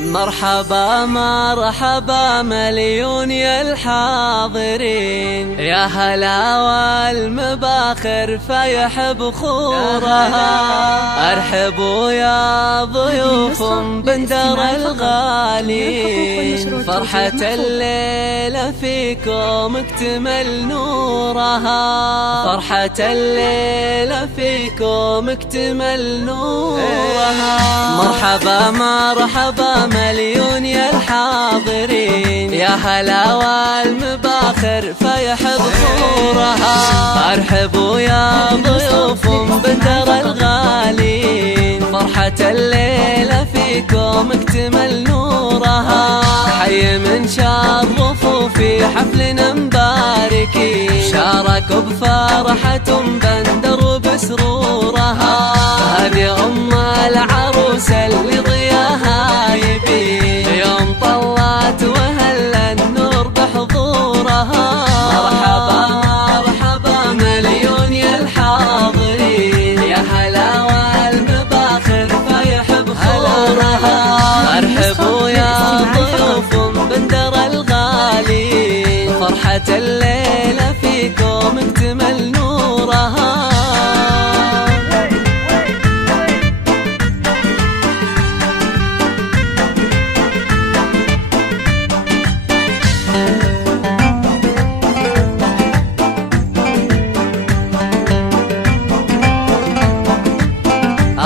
مرحبا مرحبا مليون يا الحاضرين، يا هلا والمباخر فيح بخورها. ارحبوا يا ضيوف بندر الغالي، فرحة الليلة فيكم اكتمل نورها. فرحة الليلة فيكم اكتمل نورها. مرحبا مرحبا مليون يا الحاضرين، يا هلا والمباخر فيح بخورها. ارحبوا يا ضيوف بندر الغالين، فرحة الليلة فيكم اكتمل نورها. حي من شرفوا في حفلنا مباركين، شاركوا بفرحة بندر بسرورها. هذه أم العروسة اللي ضياها يبين، يوم طلعت وهلا النور بحضورها. مرحبا مرحبا مليون يا الحاضرين، يا هلا والمباخر فيح بخورها. ارحبوا يا ضيوف بندر الغالين، فرحة الليلة فيكم اكتمل نورها.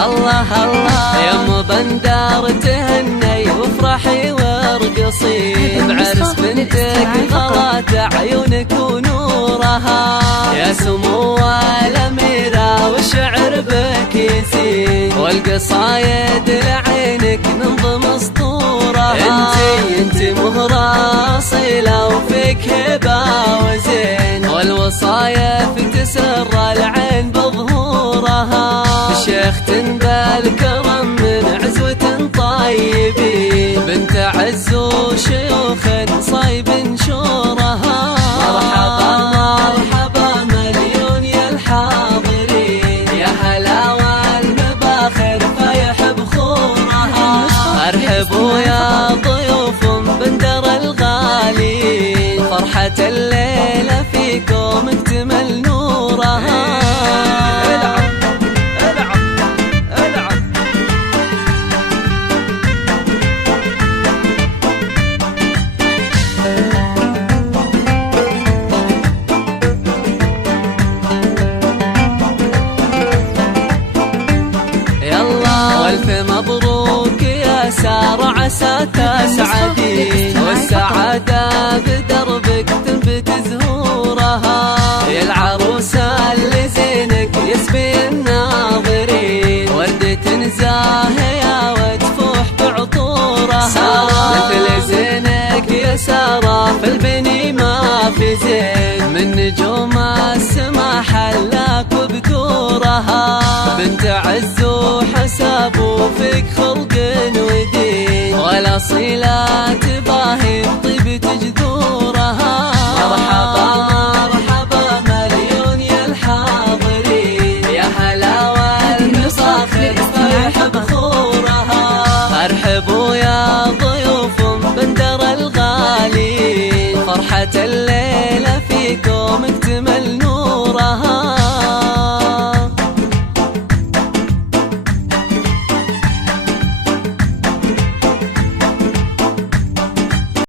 الله الله يا ام بندر تهني وافرحي وارقصي، بعرس بنتك غلات عيونك ونورها. يا سمو الاميره والشعر بك يزين، والقصايد لعينك ننظم اسطورها. انتي مهره اصيله وفيك هبه وزين، والوصايا في تسر العين بظهورها. شيخ بالكرم من عزوة طيبين، بنت عز وشيوخ صايب شورها. مرحبا مرحبا مليون يا الحاضرين، يا هلا والمباخر فيح بخورها. ارحبوا يا ضيوف بندر الغالين، فرحة الليلة فيكم اكتمل نورها. والف مبروك يا سارة عسى تسعدي، والسعادة بدربك تنبت زهورها. يا العروسة اللي زينك يسبي الناظرين، وردة زاهية وتفوح بعطورها. مثل زينك يا سارة في البني ما في زين، من نجوم السما حلاك وبكورها. بنت عز وحساب وفيك خلق ودين، ولا صلة تباهي بطيبة جذورها.